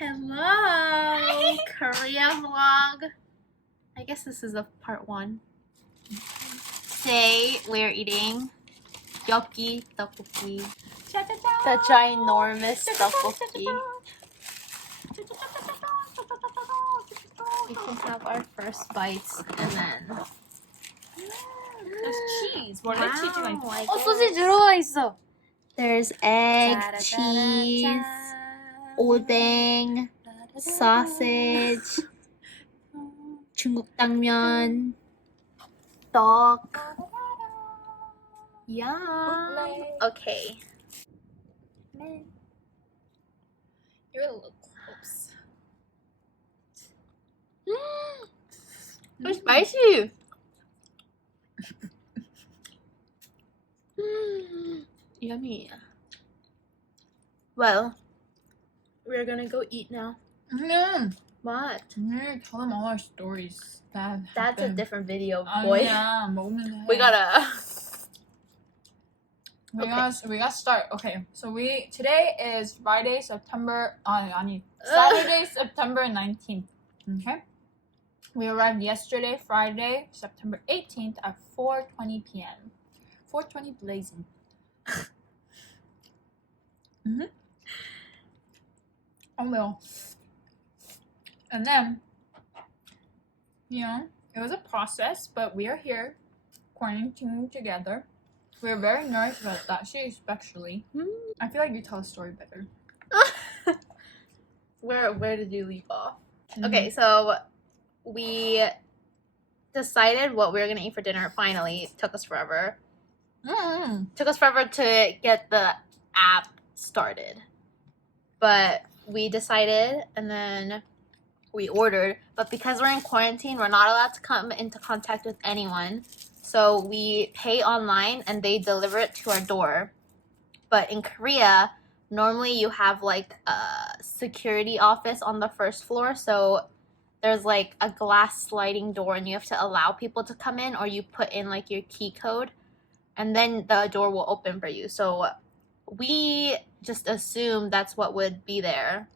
Hello, Korea vlog. I guess this is a part 1. Today we're eating gyeopgi tteokbokki. The ginormous tteokbokki. We can have our first bites and then. There's cheese. 원래 치즈가 있어. 소시지 들어가 있어. There's egg, cheese, 오뎅, sausage, 중국 당면, 떡. Yum. Okay. You're a little close. It's spicy. Yummy. Well, we're gonna go eat now. What? Tell them all our stories. That's a different video, boy. 아니야, 먹으면 돼. We gotta start. Okay, so today is Friday, September. Saturday, September 19th. Okay. We arrived yesterday, Friday, September 18th at 4:20 p.m. 4:20 blazing. Oh well. And then, it was a process, but we are here, quarantining together. We're very nervous about that. She especially. I feel like you tell a story better. Where did you leave off? Okay, so we decided what we were gonna eat for dinner. Finally, it took us forever. Took us forever to get the app started, but we decided, and then we ordered. But because we're in quarantine, we're not allowed to come into contact with anyone. So we pay online and they deliver it to our door. But in Korea, normally you have like a security office on the first floor. So there's like a glass sliding door and you have to allow people to come in, or you put in like your key code and then the door will open for you. So we just assumed that's what would be there.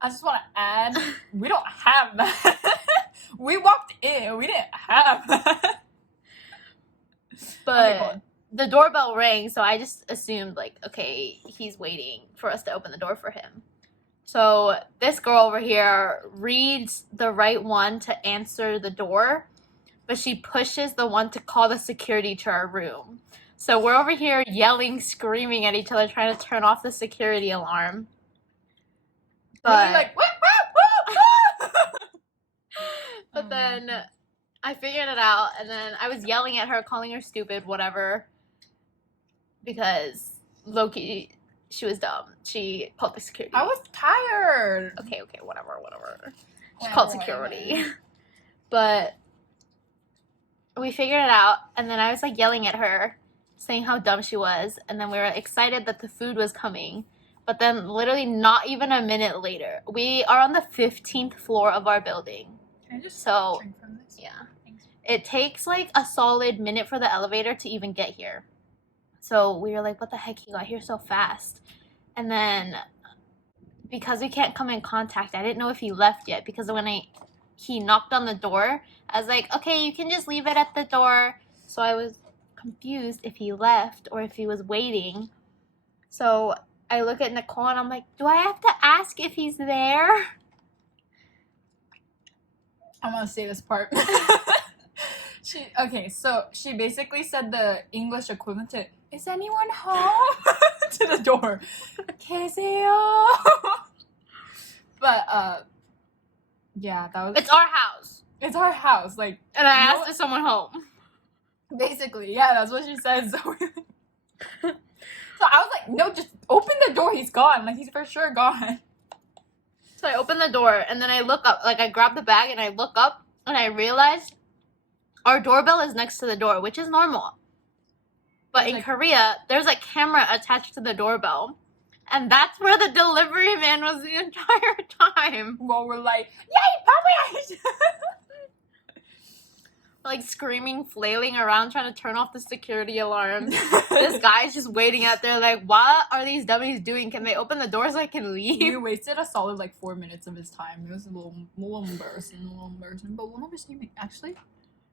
I just want to add, we don't have that. We walked in, we didn't have that. But the doorbell rang, so I just assumed like, okay, he's waiting for us to open the door for him. So this girl over here reads the right one to answer the door, but she pushes the one to call the security to our room. So we're over here yelling, screaming at each other, trying to turn off the security alarm. But like, but then I figured it out, and then I was yelling at her, calling her stupid, whatever, because low-key, she was dumb. She called the security. I was tired. Okay, whatever. She called security. But we figured it out, and then I was like yelling at her, saying how dumb she was, and then we were excited that the food was coming. But then literally not even a minute later, we are on the 15th floor of our building. Can I just drink from this? Yeah. Thanks. It takes like a solid minute for the elevator to even get here. So we were like, what the heck, he got here so fast. And then because we can't come in contact, I didn't know if he left yet, because when he knocked on the door, I was like, okay, you can just leave it at the door. So I was confused if he left or if he was waiting. So I look at Nicole and I'm like, do I have to ask if he's there? I want to say this part. So she basically said the English equivalent to, is anyone home? To the door. 계세요? But, yeah, that was... It's our house. It's our house, like... And I asked if someone home. Basically, yeah, that's what she said. So I was like, no, just open the door. He's gone. Like, he's for sure gone. So I open the door, and then I look up. Like, I grab the bag, and I look up, and I realize our doorbell is next to the door, which is normal. But in Korea, there's a camera attached to the doorbell. And that's where the delivery man was the entire time. Well, we're like, yay, Papa! like screaming, flailing around, trying to turn off the security alarm. This guy's just waiting out there, like, what are these dummies doing? Can they open the door so I can leave? We wasted a solid like 4 minutes of his time. It was a little embarrassing, but we'll never see him actually.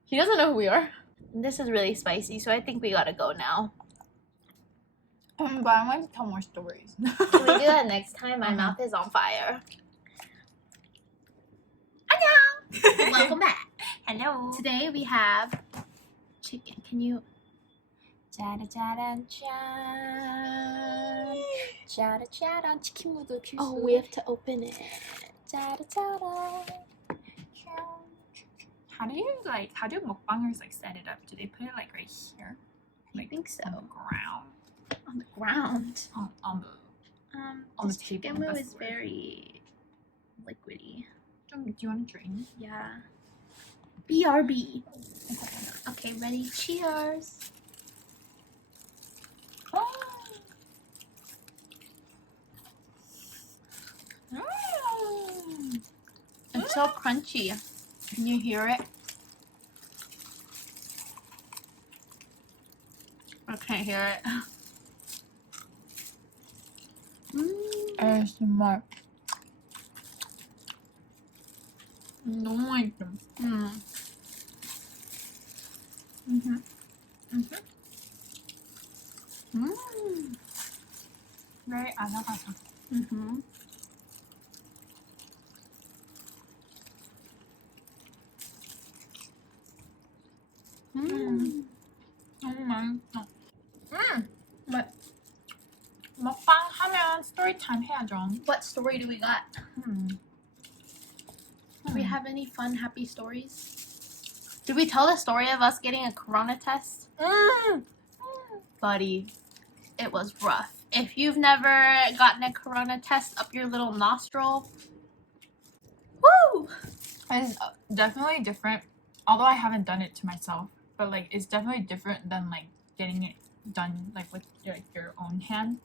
He doesn't know who we are. This is really spicy, so I think we gotta go now. But I want to tell more stories. Can we do that next time? My mouth is on fire. Hello! Welcome back. Hello. Today we have chicken. Can you... 짜라짜란 짠. 짜라짜란 치킨 무드 주스. Oh, we have to open it. 짜라짜란. How do mukbangers like set it up? Do they put it like right here? I think so. On the ground. On the ground. On the This table, chicken that's is the word. very liquidy. Do you want to drink? Yeah. BRB. Okay, ready? Cheers. It's so crunchy. Can you hear it? I can't hear it. ASMR. 너무 맛있어. Very 아삭아삭. 너무 맛있어. What? 먹방 하면 스토리 타임 해야죠. What story do we got? Do we have any fun, happy stories? Did we tell the story of us getting a corona test? Buddy, it was rough. If you've never gotten a corona test up your little nostril, woo! It's definitely different. Although I haven't done it to myself, but like it's definitely different than like getting it done like with your own hand.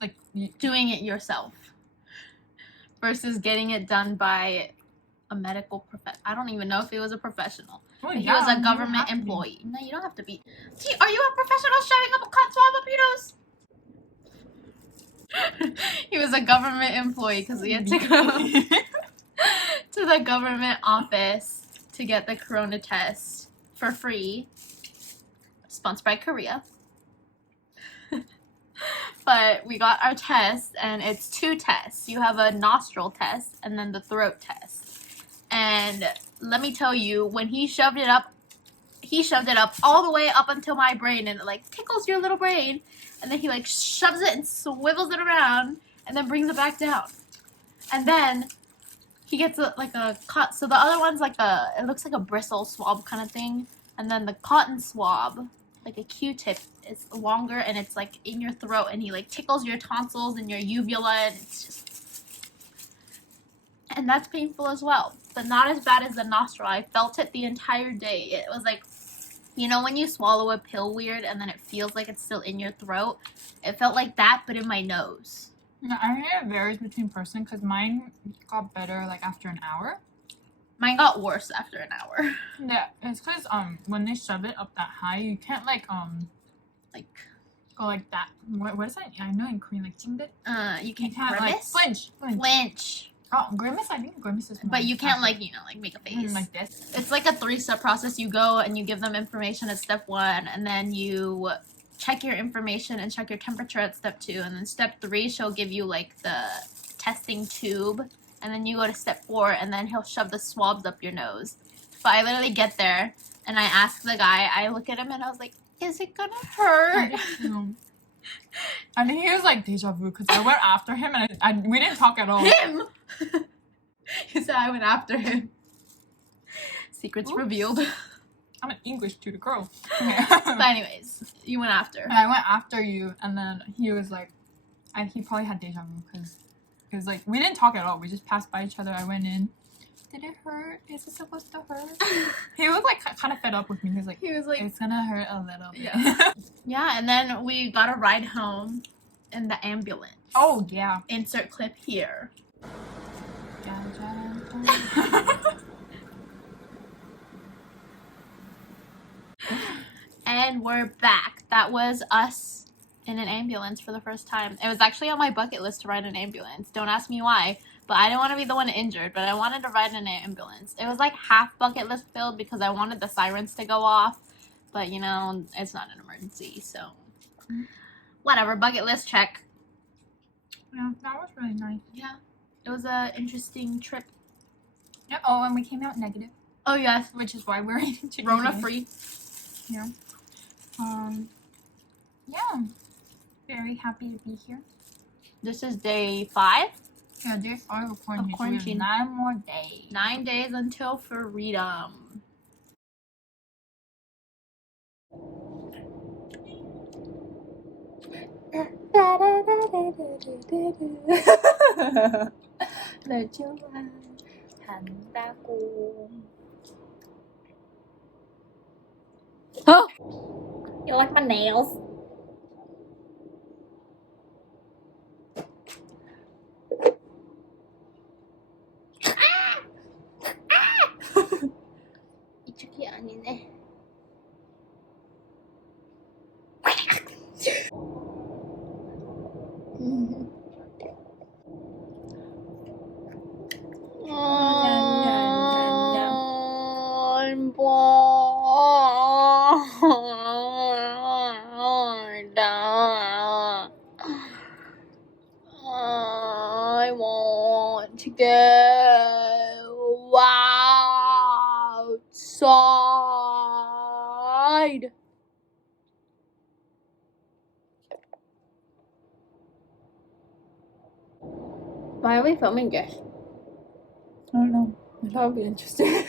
Like Doing it yourself versus getting it done by a medical professional. I don't even know if he was a professional. oh, He was a government employee. No, you don't have to be. Are you a professional shoving up a cotton swab up your nose? He was a government employee because he had to go to the government office to get the corona test for free. Sponsored by Korea. But we got our test, and it's 2 tests. You have a nostril test and then the throat test. And let me tell you, when he shoved it up all the way up until my brain, and it like tickles your little brain. And then he like shoves it and swivels it around and then brings it back down. And then he gets like a cut. So the other one's like it looks like a bristle swab kind of thing. And then the cotton swab, like a Q-tip, is longer and it's like in your throat, and he like tickles your tonsils and your uvula, and it's just, and that's painful as well, but not as bad as the nostril. I felt it the entire day. It was like, you know when you swallow a pill weird and then it feels like it's still in your throat? It felt like that, but in my nose. Yeah, I think it varies between person because mine got better like after an hour. Mine got worse after an hour. Yeah, it's because when they shove it up that high, you can't like go like that. What is that? I know in Korean like 찡긋. You can't like grimace. flinch. Oh, grimace. I think grimace is. But you can't like like make a face like this. It's like a 3-step process. You go and you give them information at step 1, and then you check your information and check your temperature at step 2, and then step 3 she'll give you like the testing tube, and then you go to step 4, and then he'll shove the swabs up your nose. But I literally get there and I ask the guy, I look at him and I was like, is it gonna hurt? And he was like deja vu because I went after him and we didn't talk at all. Him! He said I went after him. Secrets revealed. I'm an English tutor girl. But anyways, you went after. And I went after you, and then he was like, he probably had deja vu because like we didn't talk at all. We just passed by each other. I went in. Did it hurt? Is it supposed to hurt? He was like kind of fed up with me. He was like, it's gonna hurt a little bit. Yeah. Yeah, and then we got a ride home in the ambulance. Oh yeah. Insert clip here. And we're back. That was us in an ambulance for the first time. It was actually on my bucket list to ride an ambulance. Don't ask me why, but I didn't want to be the one injured, but I wanted to ride an ambulance. It was like half bucket list filled because I wanted the sirens to go off, but you know, it's not an emergency, so whatever, bucket list check. Yeah, that was really nice. Yeah, it was a interesting trip. Yeah. Oh, and we came out negative, Oh yes, which is why we're eating chicken. Rona today. free. Yeah. Yeah. Very happy to be here. This is day 5. Yeah, day 5 of quarantine. Of quarantine. So we have 9 more days. 9 days until freedom. 널 좋아한다고. Oh! You like my nails? 이쪽이 아니네. I want to go outside. Why are we filming this? I don't know. That would be interesting.